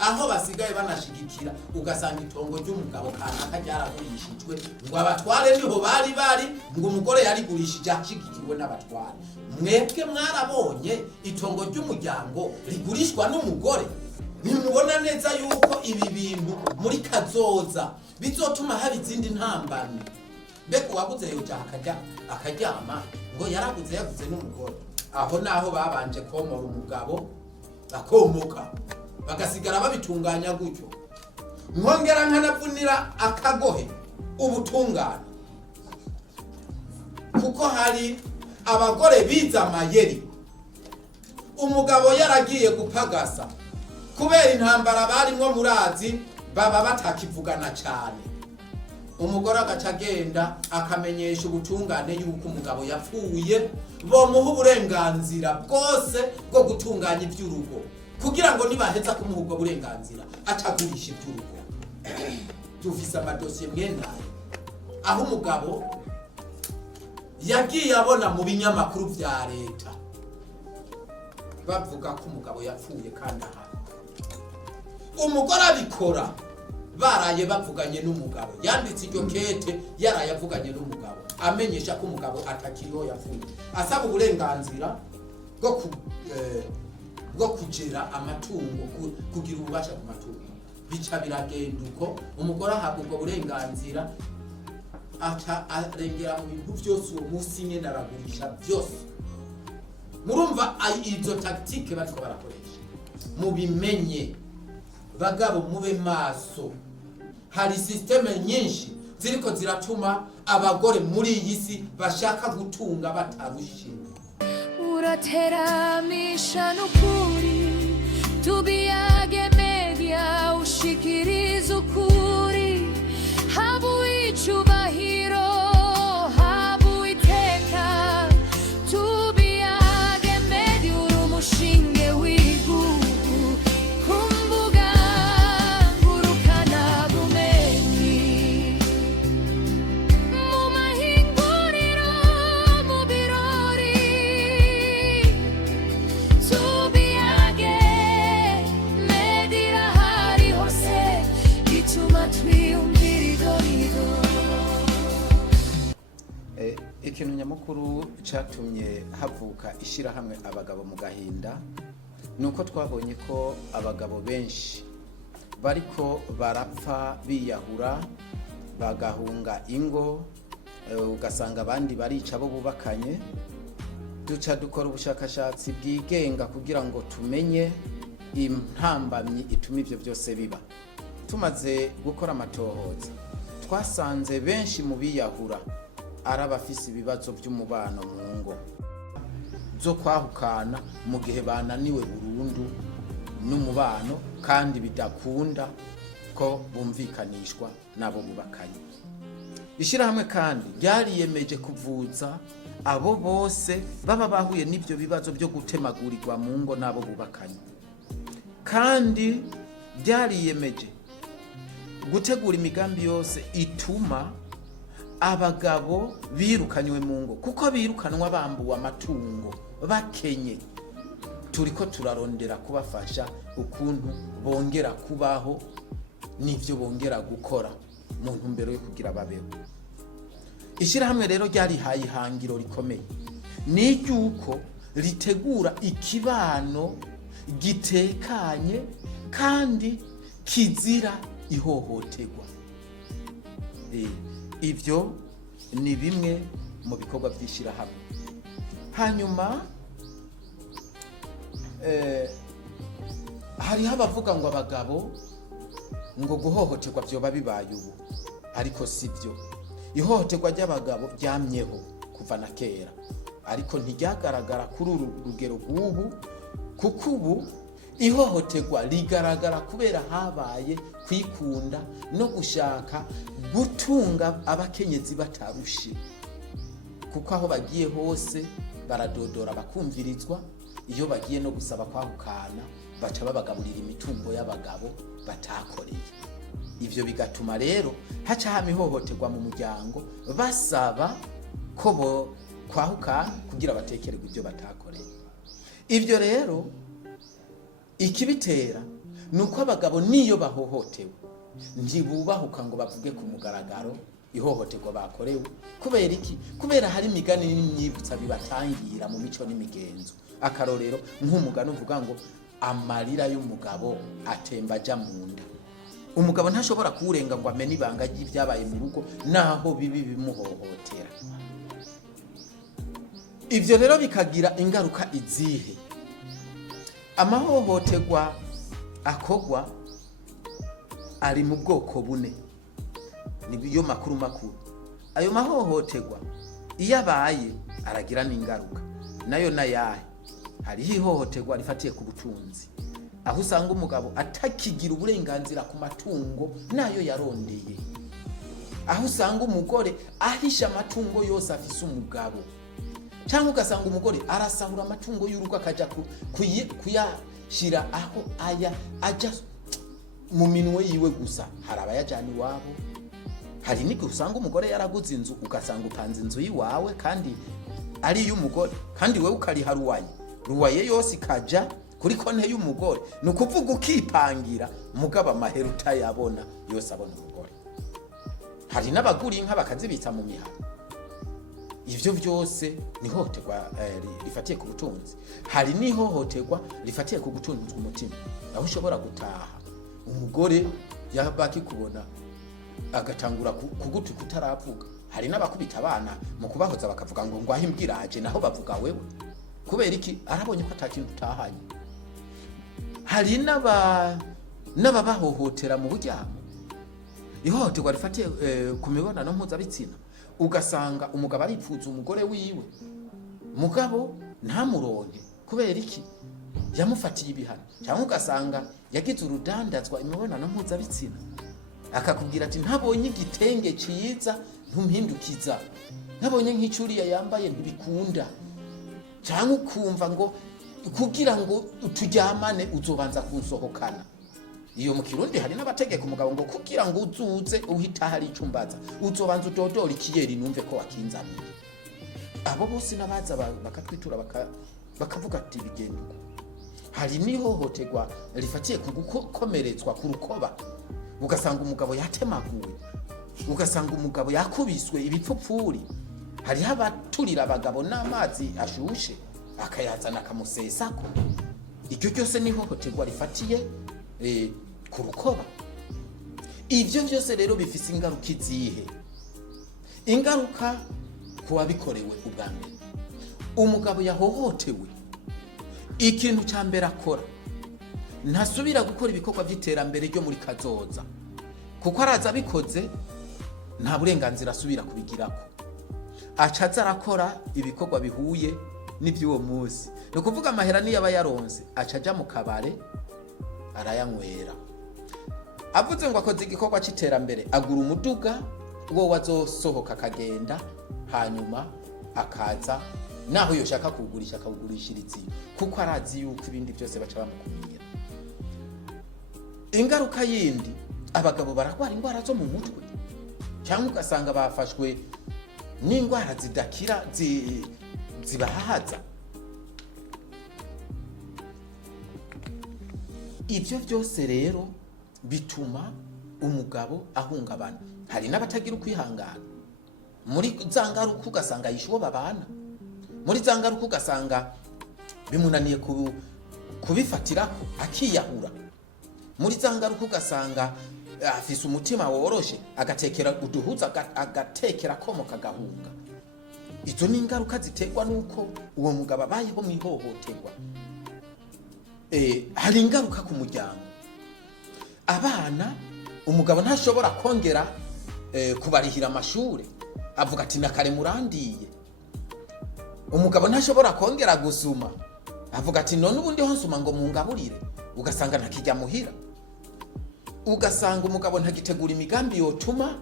aho basigaye banashigikira ugasanga itongo ry'umugabo kanaka ryaragurishijwe ngo abatware niho bari ngo umugore yarigurishije ashigikiwe n'abatware. Mwebwe mwarabonye itongo ry'umuryango rigurishwa n'umugore? Nimubona neza yuko ibi bintu muri kazoza bizotuma haba izindi ntambamye? Mbega waguze yoja akaryama ngo yaguze n'umugore, aho naho babanje komora umugabo bakomoka bagasigara babitunganya gutyo. Nkongera nkanavunira akagohe ubutungane, kuko hari abagore biza amayeri. Umugabo yaragiye gupagasa kubera intambara barimwo murazi, baba batakivugana cyane. Umugore agaca agenda akamenyesha ubutungane yuko umugabo yapfuye, bomuha uburenganzira bwose bwo gutunganya iby'urugo, kugira ngo nibaheza kumuha ubwo burenganzira atagurisha iby'urugo. Dufise amadosiye mwenaye aho umugabo yagiye abona mu binyamakuru vya leta bavuga ko umugabo yapfuye kandi ahari. Umugore abikora baraye bavuganye n'umugabo, yanditse iryo kete yaraye avuganye n'umugabo amenyesha ko umugabo atakiriho yapfuye, asaba uburenganzira bwo kugera amatungo, kugira ububasha ku matungo. Bica biragenda uko umugore ahabwa ubwo burenganzira, arengera mu bintu byose uwo munsi nyene aragurisha byose. Murumva izo tactique bariko barakoresha, mubimenye bagabo, mube maso. Hari systeme nyinshi ziriko ziratuma abagore muri iyi si bashaka gutunga batarushimye. Urateramisha n'ukuri, tubiyage media ushikiriza ukuri, habu icubahiro habu iteka, tubiyage media uri umushinge w'igihugu, kumbuga ngurukana bumenyi, mu mahinguriro mu birori, tubiyage media irahari hose, ituma twiyumvira idorido. Ikintu nyamukuru cyatumye havuka ishirahamwe abagabo mu gahinda nuko twabonye ko abagabo benshi bariko barapfa biyahura, bagahunga ingo, ugasanga abandi barica abo bubakanye. Duca dukora ubushakashatsi bwigenga kugira ngo tumenye intambamyi ituma ivyo byose biba. Tumaze gukora amatohoza, twasanze benshi mu biyahura arabafise ibibazo by'umubano mu ngo, zo kwahukana mu gihe bananiwe burundu n'umubano kandi bidakunda ko bumvikanishwa nabo bubakanye. Ishirahamwe kandi ryariyemeje kuvuza abo bose baba bahuye n'ibyo bibazo byo gutemagurirwa mu ngo nabo bubakanye, kandi ryariyemeje gutegura imigambi yose ituma abagabo birukanywe mu ngo, kuko birukanwa bambuwe amatungo bakenye. Turiko turarondera kubafasha ukuntu bongera kubaho n'ivyo bongera gukora mu ntumbero yo kugira babeho. Ishirahamwe rero ryarihaye ihangiro rikomeye, ni ryuko ritegura ikibano gitekanye kandi kizira ihohoterwa. Ivyo ni bimwe mu bikorwa by'ishirahamwe. Hanyuma hariho abavuga ngo abagabo ngo guhohoterwa byoba bibaye ubu, ariko sivyo. Ihohoterwa ry'abagabo ryamyeho kuva na kera, ariko ntiryagaragara kuri uru rugero rw'ubu, kuko ubu ihohoterwa rigaragara kubera habaye kwikunda no gushaka gutunga abakenyezi batarushe, kuko aho bagiye hose baradodora bakumvirizwa. Iyo bagiye no gusaba kwahukana baca babagaburira imitungo y'abagabo batakoreye. Ivyo bigatuma rero haca hama ihohoterwa mu muryango, basaba ko bo kwahukana kugira batekererwe ibyo batakoreye. Ivyo rero ikibitera nuko abagabo niyo bahohotewe ntibubahuka ngo bavuge ku mugaragaro ihohoterwa bakorewe. Kubera iki? Kubera hari imigani n'imyibutsa bibatangira mu mico n'imigenzo. Akarorero nk'umugani uvuga ngo amarira y'umugabo atemba aja mu nda. Umugabo ntashobora kurenga ngo amene ibanga ry'ibyabaye mu rugo naho bibi bimuhohotera. Ivyo rero bikagira ingaruka izihe? Amahohoterwa akogwa ari mu bwoko bune, niyo makuru makuru. Ayo mahohoterwa iyo abaye aragira n'ingaruka, nayo nayahe. Hariho ihohoterwa rifatiye ku butunzi, aho usanga umugabo atakigira uburenganzira ku matungo nayo yarondeye, aho usanga umugore ahisha amatungo yose afise umugabo, cyangwa ugasanga umugore arasahura amatungo y'urugo akaja kuyashira aho aja mu minwe yiwe gusa. Hari abayajana iwabo, hari n'igihe usanga umugore yaraguze inzu ugasanga upanze inzu yiwawe kandi ari iy'umugore, kandi wewe ukariha ruwaye yose ikaja kuri konte y'umugore. Ni ukuvuga ukipangira mugabo amahera utayabona yose abona umugore. Hari n'abagura inka bakazibitsa mu mihana. Ivyo vyose ni ihohoterwa rifatiye ku butunzi. Hari n'ihohoterwa rifatiye ku gutunzwa umutima, aho ushobora gutaha umugore yabaki kubona agatangura kugutu kutaravuga. Hari n'abakubita abana mu kubahoza bakavuga ngo ngwaho imbwiraje, naho bavuga wewe. Kubera iki? Arabonye ko atakintu utahanye. Hari n'ababahohotera mu buryamo. Ihohoterwa rifatiye ku mibonano mpuzabitsina, ugasanga umugabo aripfuza umugore wiwe, mugabo ntamuronke. Kubera iki? Yamufatiye ibihano. Cyangwa ugasanga yagize urudandazwa imibonano mpuzabitsina, akakubwira ati ntabonye igitenge cyiza ntumpindukiza, ntabonye nk'icuriya yambaye ntibikunda. Cyangwa ukumva ngo kugira ngo tujyamane uzobanza kunsohokana. Iyo mu Kirundi hari n'abategeka umugabo ngo kugira ngo uzuze uhita hari icumbaza uzobanza udodora ikiyeri numve ko wakinzaniye. Abo bose nabaza bakatwitura bakavuga ati bigenda uko. Hari n'ihohoterwa rifatiye ku gukomeretswa ku rukoba, ugasanga umugabo yatemaguwe, ugasanga umugabo yakubiswe ibipfupfuri. Hari abaturira abagabo n'amazi ashushe akayazana akamusesako. Icyo cyose ni ihohoterwa rifatiye ku rukoba. Ivyo byose rero bifise ingaruka izihe? Ingaruka kuba bikorewe ubwa mbere. Umugabo yahohotewe, ikintu cya mbere akora ntasubira gukora ibikorwa by'iterambere ryo muri kazoza, kuko araza bikoze nta burenganzira asubira kubigirako. Acaza arakora ibikorwa bihuye n'iby'uwo munsi. Ni ukuvuga amahera niyo aba yaronse acaja mu kabare arayanywera. Avuze ngo akoze igikorwa cy'iterambere, agura umuduga wo wazosohoka akagenda, hanyuma akaza naho yoshaka kugurisha akawugurishiriza, kuko arazi yuko ibindi byose baca bamukumira. Ingaruka yindi, abagabo baragwara indwara zo mu mutwe, cyangwa ugasanga bafashwe n'indwara zidakira zibahaza. Ivyo byose rero bituma umugabo ahungabana. Hari n'abatagira ukwihangana. Muri zangaruka ugasanga yishubo babana, muri zangaruka ugasanga bimunaniye kubifatirako akiyahura, muri zangaruka ugasanga afise umutima woroshe agatekera uduhuza agatekera komo kagahunga. Izo ni ingaruka ziterwa nuko uwo mugabo abayeho mu ihohoterwa. Hari ingaruka ku muryango. Abana umugabo ntashobora kongera kubarihira amashuri, avuga ati nakare murandiye. Umugabo ntashobora kongera gusuma, avuga ati none ubundi ho nsuma ngo mungaburire. Ugasanga ntakijya muhira. Ugasanga umugabo ntagitegura imigambi yotuma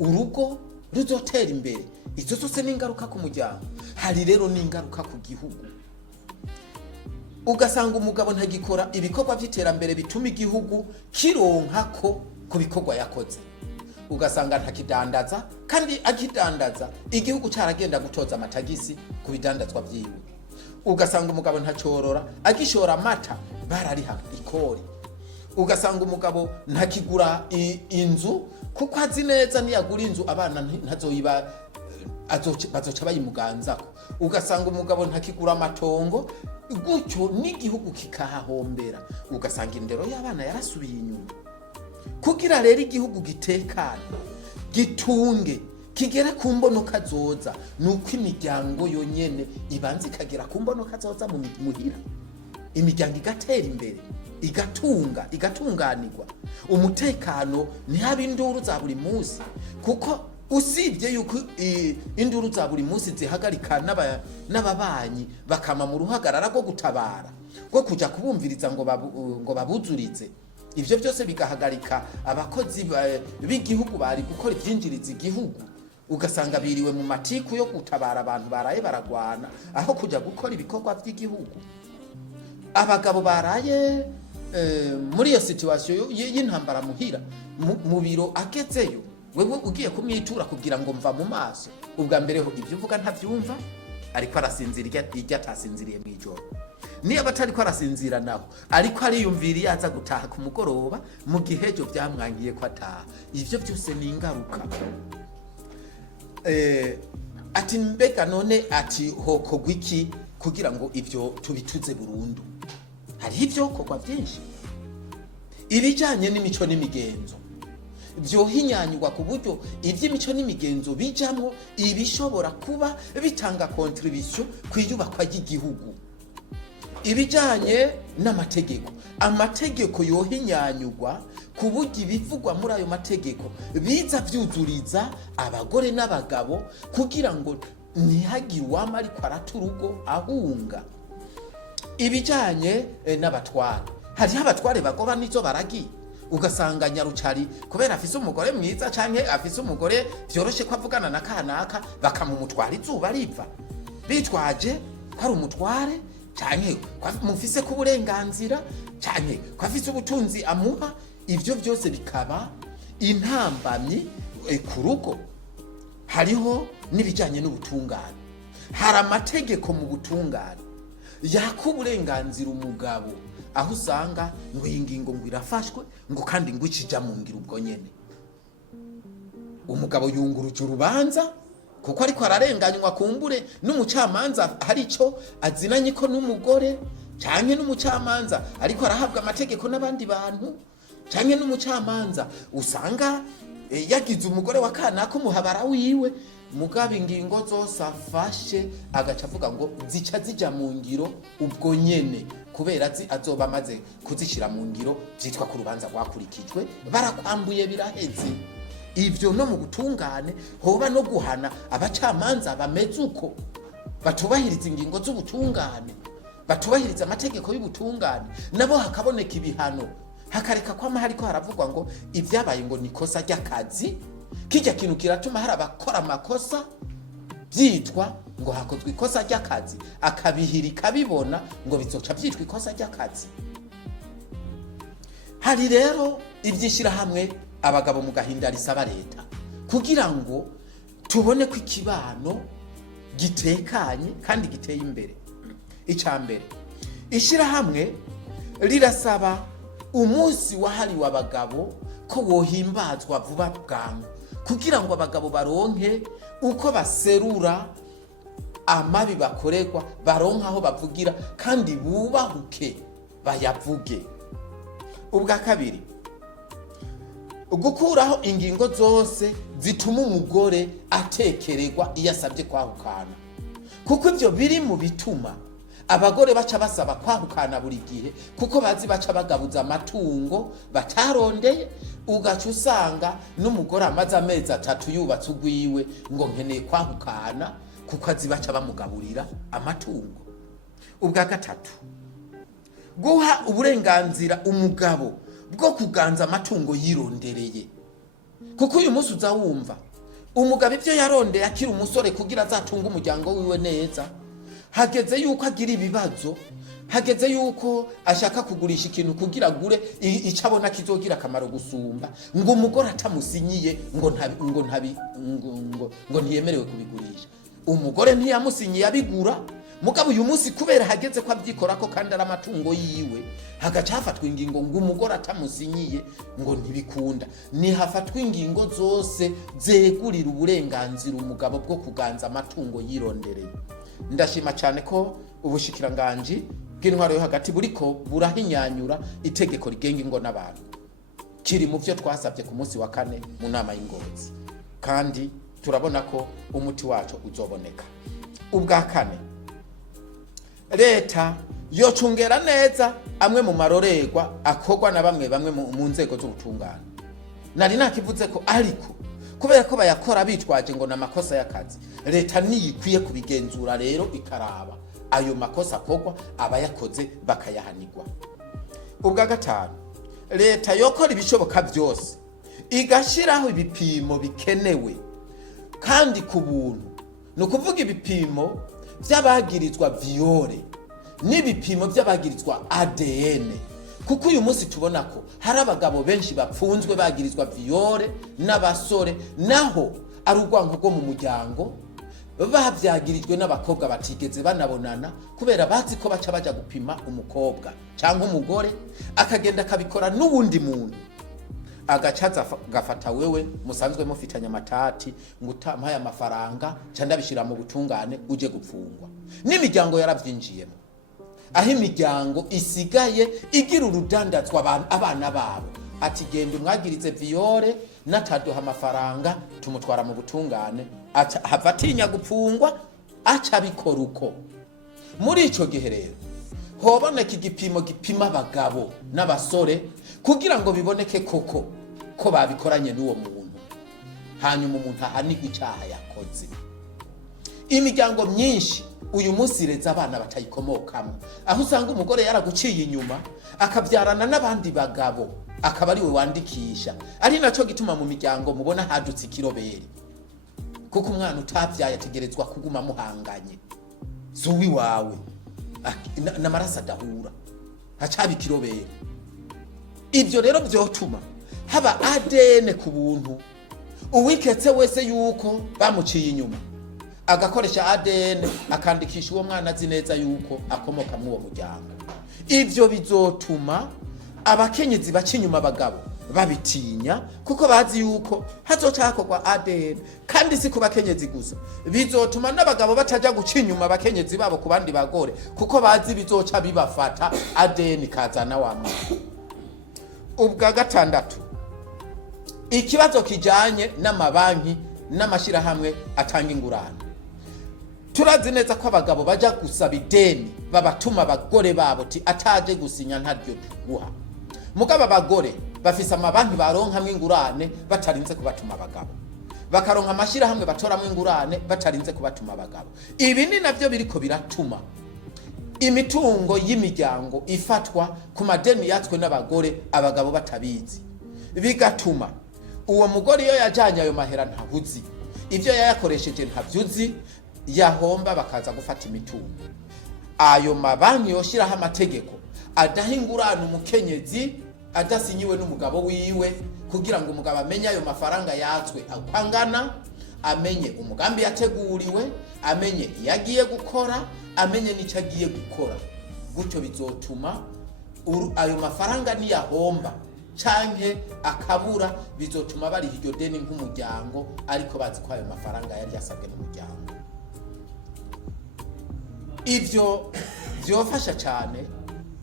urugo ruzotera imbere. Izo zose ni ingaruka ku muryango. Hari rero ni ingaruka ku gihugu. Ugasanga umugabo ntagikora ibikorwa by'iterambere bituma igihugu kironkako ku bikorwa yakoze. Ugasanga ntakidandaza, kandi akidandaza igihugu cyaragenda gutoza amatagisi ku bidandazwa byiwe. Ugasanga umugabo ntacorora, agishora amata barariha ikori. ugasanga umugabo ntakigura inzu kuko azi neza niyagura inzu abana ntazoyiba bazoca bayimuganzako. Ugasanga umugabo ntakigura amatongo, gutyo n'igihugu kikahahombera. Ugasanga indero y'abana yarasubiye inyuma. Kugira rero igihugu gitekane, gitunge, kigera ku mbono kazoza, nuko imiryango yonyene ibanza ikagera ku mbono kazoza mu muhira. Imiryango igatera imbere, igatunganirwa, umutekano ntihaba induru za buri munsi, kuko usibye yuko induru za buri munsi zihagarika n'ababanyi bakama mu ruhagarara rwo gutabara, rwo kujya kubumviriza ngo babuzurize. Ivyo byose bigahagarika abakozi b'igihugu bari gukora ibyinjiriza igihugu. Ugasanga biriwe mu matiku yo gutabara abantu baraye baragwana aho kujya gukora ibikorwa by'igihugu. Abagabo baraye muri iyo situation y'intambara muhira mu biro agezeyo, wewe ugiye kumwitura kugira ngo mva mu maso, ubwa mbere ho ibyo uvuga ntavyumva, ariko arasinzira irya atasinziriye mu ijoro. Niyo batari ko arasinzira naho, ariko ariyumvira yaza gutaha ku mugoroba mu gihe cyo byamwangiye ko ataha. Ivyo byose ni ingaruka. Ati mbega none ati hokogwa iki kugira ngo ivyo tubituze burundu? Hari ivyo kokwa byinshi. Ibijanye n'imico n'imigenzo byohinyanywa ku buryo ivy'imico n'imigenzo bijamwo ibishobora kuba bitanga contribution kwiyubakwa ry'igihugu. Ibijanye n'amategeko, amategeko yohinyanyugwa ku buryo ibivugwa muri ayo mategeko biza vyuzuriza abagore n'abagabo kugira ngo ntihagire uwama ariko araturugo ahunga. Ibijanye n'abatware, hariho abatware bagoba nizo baragiye, ugasanga nyarucari kubera afise umugore mwiza canke afise umugore vyoroshe ko avugana na kanaka bakamumutwara izuba riva, bitwaje ko ari umutware canke mufise ku burenganzira canke ko afise ubutunzi amuha. Ivyo byose bikaba intambamyi ku rugo. Hariho n'ibijanye n'ubutungane, hari amategeko mu butungane yaka uburenganzira umugabo, aho usanga ngo iyi ngingo ngo irafashwe ngo kandi ngo ikija mu ngiro ubwo nyene. Umugabo yunguruje urubanza kuko ariko ararenganywa kumbure n'umucamanza hari ico azinanye ko n'umugore, canke n'umucamanza ariko arahabwa amategeko n'abandi bantu, canke n'umucamanza usanga yagize umugore wa kanaka umuhabara wiwe, mugabo ingingo zose afashe agaca avuga ngo zica zija mu ngiro ubwo nyene, kubera azoba amaze kuzishira mu ngiro vyitwa ku rubanza rwakurikijwe, barakwambuye biraheze. Ivyo no mu gutungane hoba no guhana abacamanza bameze uko batubahiriza ingingo z'ubutungane, batubahiriza amategeko y'ubutungane, nabo hakaboneka ibihano, hakareka kwama hariko haravugwa ngo ivyabaye ngo nikosa ry'akazi. Kijya kintu kiratuma hari abakora amakosa byitwa ngo hakozwe ikosa ry'akazi, akabihiri kabibona ngo bizoca byitwa ikosa ry'akazi. Hari rero ivyishirahamwe abagabo mu gahinda risaba leta kugira ngo tubone ko ikibano gitekanye kandi giteye imbere. Icambere, ishirahamwe rirasaba umunsi wahariwe abagabo ko wohimbazwa vuba bwangu kugira ngo abagabo baronke uko baserura amabi bakorerwa, baronka aho bavugira kandi bubahuke bayavuge. Ubwa kabiri, gukuraho ingingo zose zituma umugore atekererwa iyo asabye kwahukana, kuko ibyo biri mu bituma abagore baca basaba kwahukana buri gihe, kuko bazi baca bagabuza amatungo batarondeye. Ugaca usanga n'umugore amaze amezi 3 yubatse ugwiwe ngo nkeneye kwahukana kuko azi baca bamugaburira amatungo. Ubwa gatatu, guha uburenganzira umugabo bwo kuganza amatungo yirondereye, kuko uyu munsi uzawumva umugabo ibyo yarondeye akiri umusore kugira azatunga umuryango wiwe neza, hageze yuko agira ibibazo, hageze yuko ashaka kugurisha ikintu kugira agure icabona kizogira akamaro gusumba, ngo umugore atamusinyiye ngo ntiyemerewe kubigurisha. Umugore ntiyamusinyiye abigura mugabo uyu munsi kubera hageze ko abyikorako kandi ari amatungo yiwe, hagaca hafatwa ingingo ngo umugore atamusinyiye ngo ntibikunda. Nihafatwa ingingo zose zegurira uburenganzira umugabo bwo kuganza amatungo yirondereye. Ndashima cyane ko ubushikiranganji bw'intwaro yo hagati buriko burahinyanyura itegeko rigenga ingo n'abantu, kiri mu byo twasabye ku munsi wa 4 mu nama y'ingozi, kandi turabona ko umuti wacu uzoboneka. Ubwa 4, leta yocungera neza amwe mu marorerwa akorwa na bamwe mu nzego z'ubutungane. Nari nakivuze ko ariko kubera ko bayakora bitwaje ngo n'amakosa y'akazi, leta niyikwiye kubigenzura rero ikaraba ayo makosa akorwa abayakoze bakayahanirwa. Ubwa 5, leta yokora ibishoboka byose igashiraho ibipimo bikenewe kandi ku buntu. No kuvuga ibipimo by'abagirizwa viole n'ibipimo by'abagirizwa ADN, kuko uyu munsi tubona ko hari abagabo benshi bapfunzwe bagirizwa viole n'abasore naho ari urwanko rwo mu muryango, babyagirijwe n'abakobwa batigeze banabonana kubera bazi ko baca baja gupima umukobwa cyangwa umugore, akagenda akabikora n'ubundi muntu, agacaza gafata wewe musanzwe mufitanye amatati ngo utampaye amafaranga cyangwa bishira mu butungane uje gupfungwa. N'imiryango yaravyinjiyemo, aho imiryango isigaye igira urudandazwa abana babo, ati genda umwagirize viole nataduha amafaranga tumutwara mu butungane, hava atinya gupfungwa aca bikora uko. Muri ico gihe rero hoboneka igipimo gipima abagabo n'abasore kugira ngo biboneke koko ko babikoranye n'uwo muntu, hanyuma umuntu ahanirwe icyaha yakoze. Imiryango myinshi uyu munsi reza abana batayikomokamo, aho usanga umugore yaraguciye inyuma akabyarana n'abandi bagabo, akaba ari we wandikisha. Ari naco gituma mu miryango mubona hadutse ikiroberi, kuko umwana utavyaye ategerezwa kuguma muhanganye, zuwi wawe n'amaraso adahura, hacaba ikiroberi. Ibyo rero byotuma haba ADN ku buntu, uwiketse wese yuko bamuciye inyuma agakoresha ADN akandikisha uwo mwana azi neza yuko akomoka mu uwo muryango. Ibyo bizotuma abakenyezi baca inyuma abagabo babitinya, kuko bazi yuko hazocakorwa ADN. Kandi si ku bakenyezi gusa, bizotuma n'abagabo bataja guca inyuma abakenyezi babo ku bandi bagore, kuko bazi bizoca bibafata ADN kazana wa mwana. Ubwa 6, ikibazo kijanye n'amabanki n'amashirahamwe atanga ingurane. Turazi neza ko abagabo baja gusaba ideni babatuma abagore babo ti ataje gusinya ntaryo tuguha, mugabo abagore bafise amabanki baronkamwe ingurane batarinze kubatuma abagabo, bakaronka amashirahamwe batoramwe ingurane batarinze kubatuma abagabo. Ibi ni navyo biriko biratuma imitungo y'imiryango ifatwa ku madeni yatswe n'abagore abagabo batabizi, bigatuma uwo mugore iyo yajanye ayo mahera ntahuzi, ivyo yayakoresheje ntavyuzi, yahomba bakaza gufata imitungo. Ayo mabanki yoshiraho amategeko adahingurana umukenyezi adasinyiwe n'umugabo wiwe, kugira ngo umugabo amenye ayo mafaranga yatswe akangana, amenye umugambi yateguriwe, amenye yagiye gukora, amenye n'icyo agiye gukora. Gutyo bizotuma ayo mafaranga niyahomba canke akabura, bizotuma bari hiryo deni nk'umuryango, ariko bazi ko ayo mafaranga yari yasabwe n'umuryango. Ivyo byofasha cyane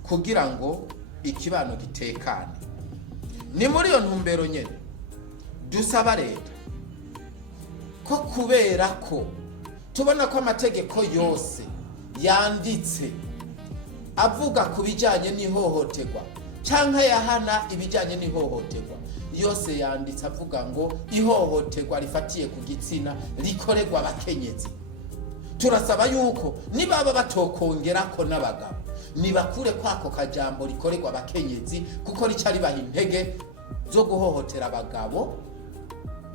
kugira ngo ikibano gitekane. Ni muri iyo ntumbero nyene dusaba leta ko, kubera ko tubona ko amategeko yose yanditse avuga ku bijanye n'ihohoterwa canke yahana ibijanye n'ihohoterwa, yose yanditse avuga ngo ihohoterwa rifatiye ku gitsina rikorerwa abakenyezi. Turasaba yuko nibaba batokongerako n'abagabo nibakure kwako kajambo rikorerwa abakenyezi, kuko ricari baha intege zo guhohotera abagabo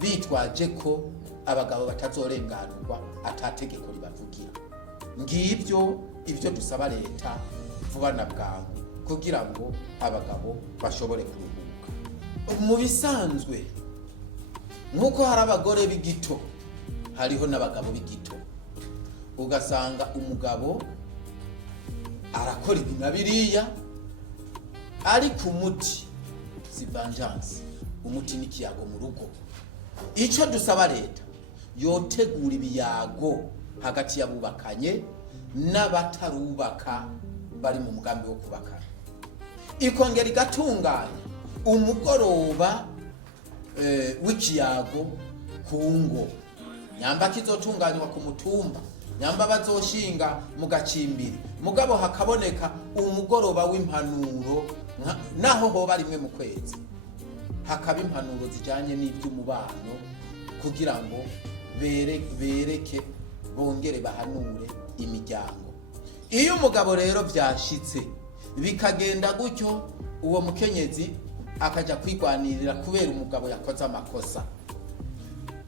bitwaje ko abagabo batazorenganurwa atategeko ribavugira. Ngibyo ibyo dusaba leta vuba na bwangu kugira ngo abagabo bashobore kuruhuka. Mu bisanzwe nkuko hari abagore b'igito, hariho n'abagabo b'igito. Ugasanga umugabo arakora ibi na biriya, ariko umuti si vengeance, umuti ni ikiyago mu rugo. Icyo dusaba leta, yotegura ibiyago hagati y'abubakanye n'abatarubaka bari mu mugambi wo kubakana, ikongera igatunganya umugoroba w'ikiyago ku ngo. Nyamba kizotunganywa ku mutumba, nyamba bazoshinga mu gacimbiri, mugabo hakaboneka umugoroba w'impanuro, naho hoba rimwe mu kwezi hakaba impanuro zijanye n'iby'umubano, kugira ngo bereke bongere bahanure imiryango. Iyo umugabo rero byashitse bikagenda gutyo, uwo mukenyezi akaja kwigwanirira kubera umugabo yakoze amakosa,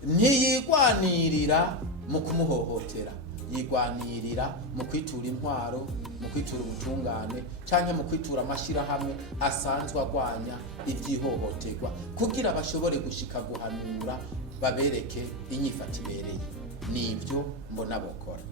ntiyigwanirira mu kumuhohotera, yigwanirira mu kwitura intwaro, mu kwitura ubutungane, canke mu kwitura amashirahamwe asanzwe agwanya iby'ihohoterwa, kugira bashobore gushika guhanura, babereke inyifata ibereye. Nibyo mbona bokora.